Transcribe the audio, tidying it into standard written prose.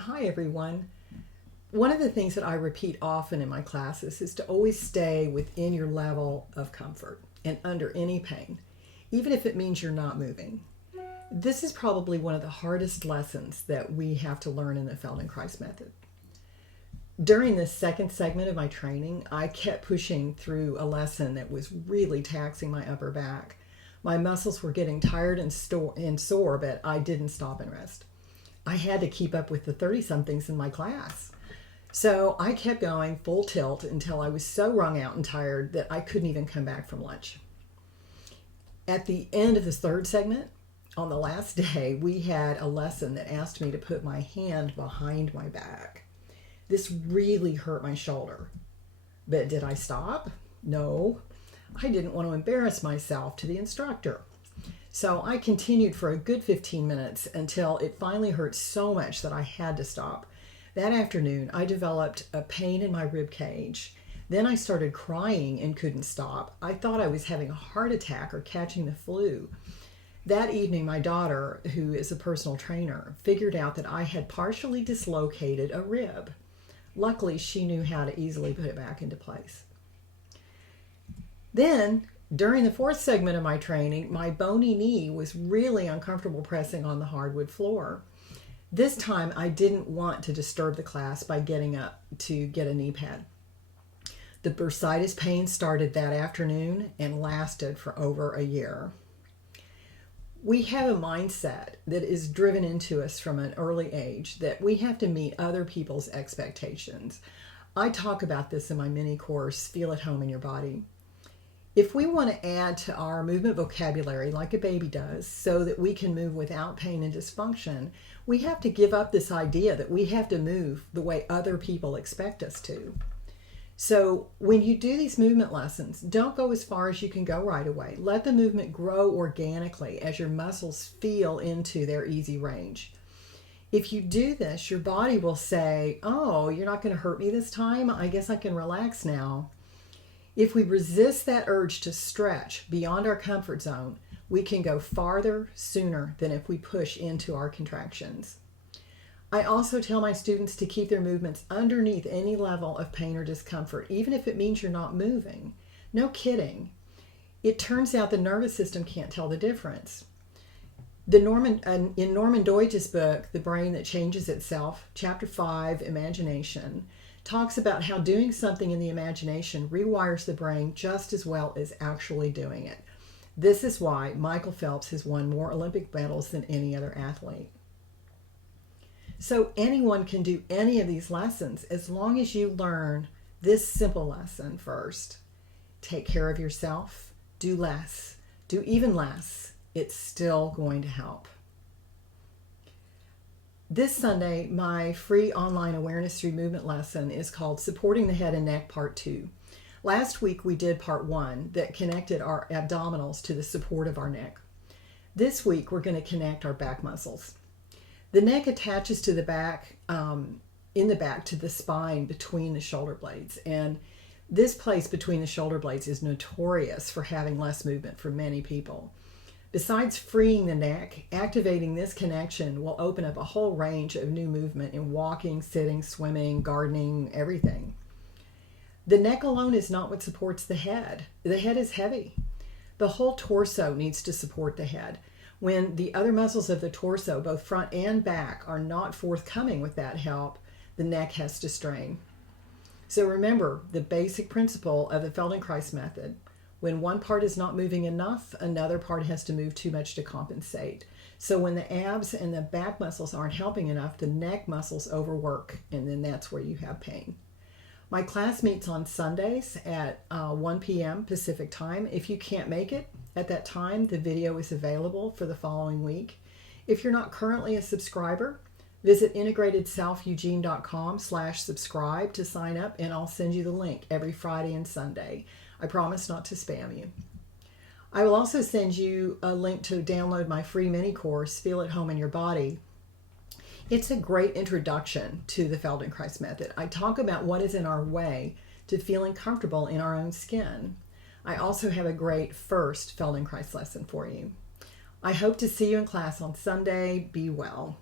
Hi, everyone. One of the things that I repeat often in my classes is to always stay within your level of comfort and under any pain, even if it means you're not moving. This is probably one of the hardest lessons that we have to learn in the Feldenkrais method. During this second segment of my training, I kept pushing through a lesson that was really taxing my upper back. My muscles were getting tired and sore, but I didn't stop and rest. I had to keep up with the 30-somethings in my class. So I kept going full tilt until I was so wrung out and tired that I couldn't even come back from lunch. At the end of this third segment, on the last day, we had a lesson that asked me to put my hand behind my back. This really hurt my shoulder. But did I stop? No. I didn't want to embarrass myself to the instructor. So I continued for a good 15 minutes until it finally hurt so much that I had to stop. That afternoon, I developed a pain in my rib cage. Then I started crying and couldn't stop. I thought I was having a heart attack or catching the flu. That evening, my daughter, who is a personal trainer, figured out that I had partially dislocated a rib. Luckily, she knew how to easily put it back into place. Then, during the fourth segment of my training, my bony knee was really uncomfortable pressing on the hardwood floor. This time, I didn't want to disturb the class by getting up to get a knee pad. The bursitis pain started that afternoon and lasted for over a year. We have a mindset that is driven into us from an early age that we have to meet other people's expectations. I talk about this in my mini course, Feel at Home in Your Body. If we want to add to our movement vocabulary like a baby does so that we can move without pain and dysfunction, we have to give up this idea that we have to move the way other people expect us to. So when you do these movement lessons, don't go as far as you can go right away. Let the movement grow organically as your muscles feel into their easy range. If you do this, your body will say, "Oh, you're not going to hurt me this time? I guess I can relax now." If we resist that urge to stretch beyond our comfort zone, we can go farther sooner than if we push into our contractions. I also tell my students to keep their movements underneath any level of pain or discomfort, even if it means you're not moving. No kidding. It turns out the nervous system can't tell the difference. In Norman Deutsch's book, The Brain That Changes Itself, Chapter 5, Imagination, talks about how doing something in the imagination rewires the brain just as well as actually doing it. This is why Michael Phelps has won more Olympic medals than any other athlete. So anyone can do any of these lessons as long as you learn this simple lesson first. Take care of yourself, do less, do even less. It's still going to help. This Sunday, my free online awareness through movement lesson is called Supporting the Head and Neck Part 2. Last week we did Part 1 that connected our abdominals to the support of our neck. This week we're going to connect our back muscles. The neck attaches to the back, in the back to the spine between the shoulder blades. And this place between the shoulder blades is notorious for having less movement for many people. Besides freeing the neck, activating this connection will open up a whole range of new movement in walking, sitting, swimming, gardening, everything. The neck alone is not what supports the head. The head is heavy. The whole torso needs to support the head. When the other muscles of the torso, both front and back, are not forthcoming with that help, the neck has to strain. So remember the basic principle of the Feldenkrais method. When one part is not moving enough, another part has to move too much to compensate. So when the abs and the back muscles aren't helping enough, the neck muscles overwork, and then that's where you have pain. My class meets on Sundays at 1 p.m. Pacific time. If you can't make it at that time, the video is available for the following week. If you're not currently a subscriber, visit integratedselfeugene.com/subscribe to sign up, and I'll send you the link every Friday and Sunday. I promise not to spam you. I will also send you a link to download my free mini course, Feel at Home in Your Body. It's a great introduction to the Feldenkrais method. I talk about what is in our way to feeling comfortable in our own skin. I also have a great first Feldenkrais lesson for you. I hope to see you in class on Sunday. Be well.